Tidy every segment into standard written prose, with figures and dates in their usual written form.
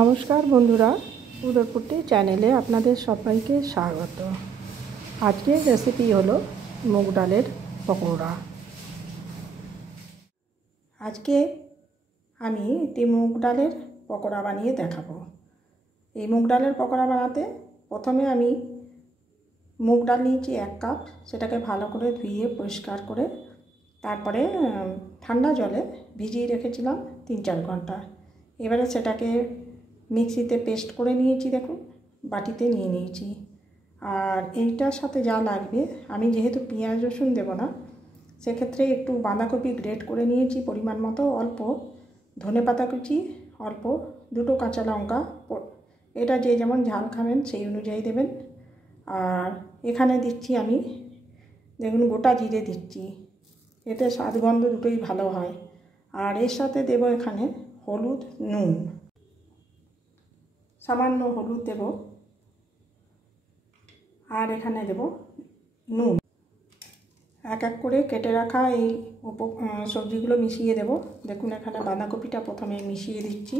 নমস্কার বন্ধুরা, উদরপুটি চ্যানেলে আপনাদের সবাইকে স্বাগত। আজকের রেসিপি হলো মুগ ডালের পকোড়া। আজকে আমি একটি মুগ ডালের পকোড়া বানিয়ে দেখাবো। এই মুগ ডালের পকোড়া বানাতে প্রথমে আমি মুগ ডাল নিয়েছি 1 কাপ। সেটাকে ভালো করে ধুয়ে পরিষ্কার করে তারপরে ঠান্ডা জলে ভিজিয়ে রেখেছিলাম 3-4 ঘন্টা। এবারে সেটাকে মিক্সিতে পেস্ট করে নিয়েছি, দেখুন বাটিতে নিয়ে নিয়েছি। আর এইটার সাথে যা লাগবে, আমি যেহেতু পেঁয়াজ রসুন দেবো না, সেক্ষেত্রে একটু বাঁধাকপি গ্রেট করে নিয়েছি পরিমাণ মতো, অল্প ধনেপাতা কুচি, অল্প 2 কাঁচা লঙ্কা, এটা যে যেমন ঝাল খাবেন সেই অনুযায়ী দেবেন। আর এখানে দিচ্ছি আমি, দেখুন গোটা জিরে দিচ্ছি, এতে স্বাদ গন্ধ দুটোই ভালো হয়। আর এর সাথে দেব এখানে হলুদ, নুন, সামান্য হলুদ দেব, আর এখানে দেব নুন। এক এক করে কেটে রাখা এই সবজিগুলো মিশিয়ে দেব। দেখুন এখানে বাঁধাকপিটা প্রথমে মিশিয়ে দিচ্ছি,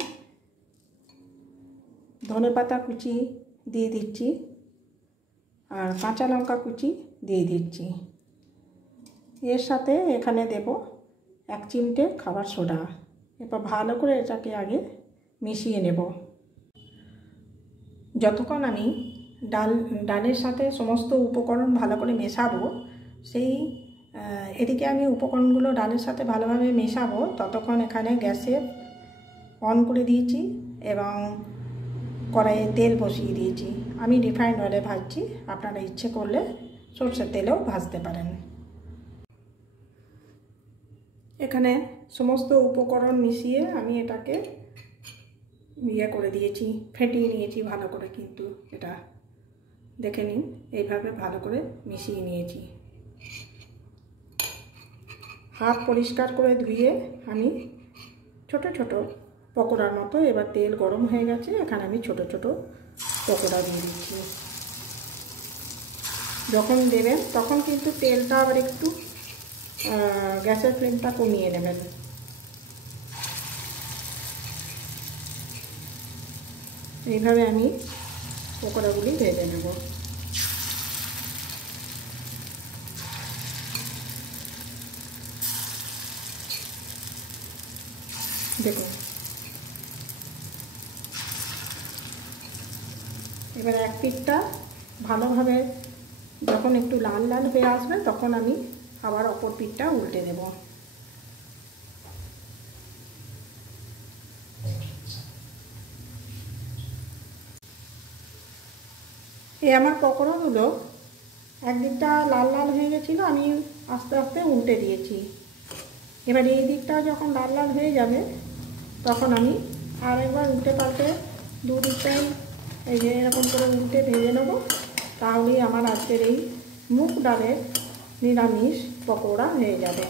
ধনেপাতা কুচি দিয়ে দিচ্ছি, আর কাঁচা লঙ্কা কুচি দিয়ে দিচ্ছি। এর সাথে এখানে দেব 1 চিমটে খাবার সোডা। এরপর ভালো করে এটাকে আগে মিশিয়ে নেব। যতক্ষণ আমি ডালের সাথে সমস্ত উপকরণ ভালো করে মেশাবো, এদিকে আমি উপকরণগুলো ডালের সাথে ভালোভাবে মেশাবো, ততক্ষণ এখানে গ্যাসে অন করে দিয়েছি এবং কড়াইয়ে তেল বসিয়ে দিয়েছি। আমি রিফাইন্ড অয়েলে ভাজছি, আপনারা ইচ্ছে করলে সরষের তেলেও ভাজতে পারেন। এখানে সমস্ত উপকরণ মিশিয়ে আমি এটাকে করে দিয়েছি, ফেটিয়ে নিয়েছি ভালো করে। কিন্তু এটা দেখে নিন, এইভাবে ভালো করে মিশিয়ে নিয়েছি। হাত পরিষ্কার করে ধুয়ে আমি ছোট ছোট পকোড়ার মতো, এবার তেল গরম হয়ে গেছে, এখানে আমি ছোট ছোট পকোড়া দিয়ে দিচ্ছি। যখন দেবেন তখন কিন্তু তেলটা আবার একটু গ্যাসের ফ্লেমটা কমিয়ে নেবেন। এইভাবে আমি পকোড়াগুলি ভেজে নেব। দেখুন এবার এক পিঠটা ভালোভাবে যখন একটু লাল লাল হয়ে আসবে, তখন আমি আবার অপর পিঠটা উল্টে দেব। এই আমার পকোড়াগুলো একদিকটা লাল লাল হয়ে গেছিলো, আমি আস্তে আস্তে উল্টে দিয়েছি। এবার এই দিকটা যখন লাল লাল হয়ে যাবে, তখন আমি আরেকবার উল্টে পাল্টে 2 দিকটাই এই যে এরকম করে উল্টে ভেজে নেব। তাহলেই আমার আজকের এই মুগ ডালের নিরামিষ পকোড়া হয়ে যাবে।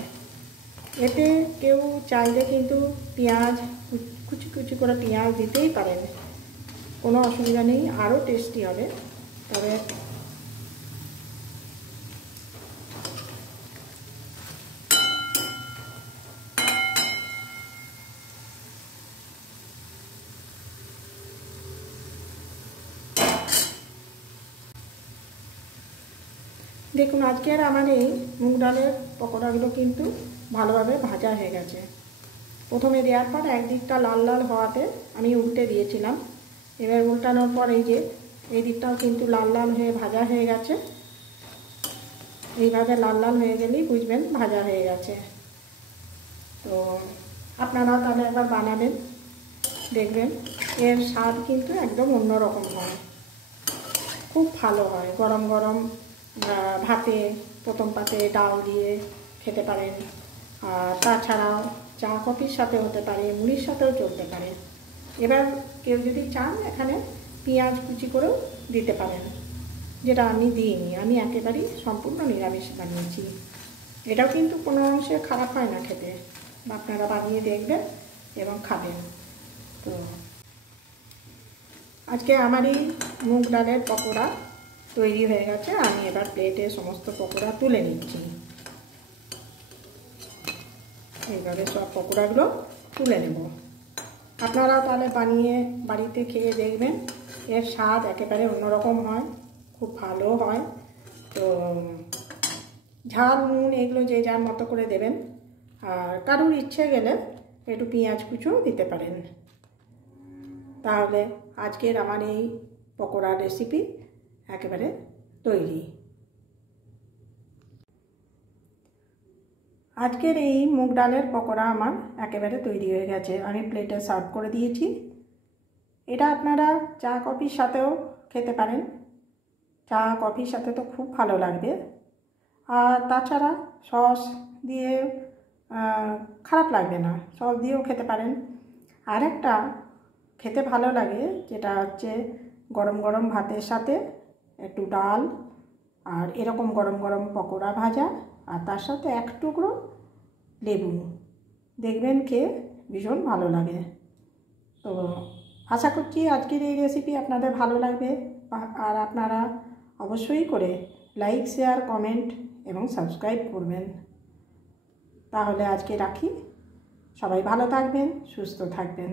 এতে কেউ চাইলে কিন্তু পেঁয়াজ কুচি কুচি করে পেঁয়াজ দিতেই পারেন, কোনো অসুবিধা নেই, আরও টেস্টি হবে। তবে দেখুন আজকের আমার এই মুগ ডালের পকোড়াগুলো কিন্তু ভালোভাবে ভাজা হয়ে গেছে। প্রথমে দেওয়ার পর একদিকটা লাল লাল হওয়াতে আমি উল্টে দিয়েছিলাম। এবার উল্টানোর পর এই যে এই দিকটাও কিন্তু লাল লাল হয়ে ভাজা হয়ে গেছে। এইভাবে লাল লাল হয়ে গেলেই বুঝবেন ভাজা হয়ে গেছে। তো আপনারাও তাহলে একবার বানাবেন, দেখবেন এর স্বাদ কিন্তু একদম অন্যরকম হয়, খুব ভালো হয়। গরম গরম ভাতে প্রথম পাতে ডাল দিয়ে খেতে পারেন, আর তাছাড়াও চা কফির সাথে হতে পারে, মুড়ির সাথেও চলতে পারে। এবার কেউ যদি চান এখানে পেঁয়াজ কুচি করেও দিতে পারেন, যেটা আমি দিইনি, আমি একেবারেই সম্পূর্ণ নিরামিষ বানিয়েছি। এটাও কিন্তু কোনো অংশে খারাপ হয় না খেতে, আপনারা বানিয়ে দেখবেন এবং খাবেন। তো আজকে আমার এই মুগ ডালের পকোড়া তৈরি হয়ে গেছে। আমি এবার প্লেটে সমস্ত পকোড়া তুলে নিচ্ছি। এইভাবে সব পকোড়াগুলো তুলে নেব। আপনারাও তাহলে বানিয়ে বাড়িতে খেয়ে দেখবেন, এর স্বাদ একেবারে অন্যরকম হয়, খুব ভালো হয়। তো ঝাল নুন এগুলো যে যার মতো করে দেবেন, আর কারুর ইচ্ছে গেলে একটু পেঁয়াজ কুচোও দিতে পারেন। তাহলে আজকের আমার এই পকোড়ার রেসিপি একেবারে তৈরি। আজকের এই মুগ ডালের পকোড়া আমার একেবারে তৈরি হয়ে গেছে। আমি প্লেটে সার্ভ করে দিয়েছি। এটা আপনারা চা কফির সাথেও খেতে পারেন, চা কফির সাথে তো খুব ভালো লাগবে। আর তাছাড়া সস দিয়ে খারাপ লাগবে না, সস দিয়েও খেতে পারেন। আর একটা খেতে ভালো লাগে যেটা হচ্ছে গরম গরম ভাতের সাথে একটু ডাল আর এরকম গরম গরম পকোড়া ভাজা, আর তার সাথে এক টুকরো লেবু, দেখবেন খেয়ে ভীষণ ভালো লাগে। তো আশা করছি আজকের এই রেসিপি আপনাদের ভালো লাগবে, আর আপনারা অবশ্যই করে লাইক, শেয়ার, কমেন্ট এবং সাবস্ক্রাইব করবেন। তাহলে আজকে রাখি, সবাই ভালো থাকবেন, সুস্থ থাকবেন।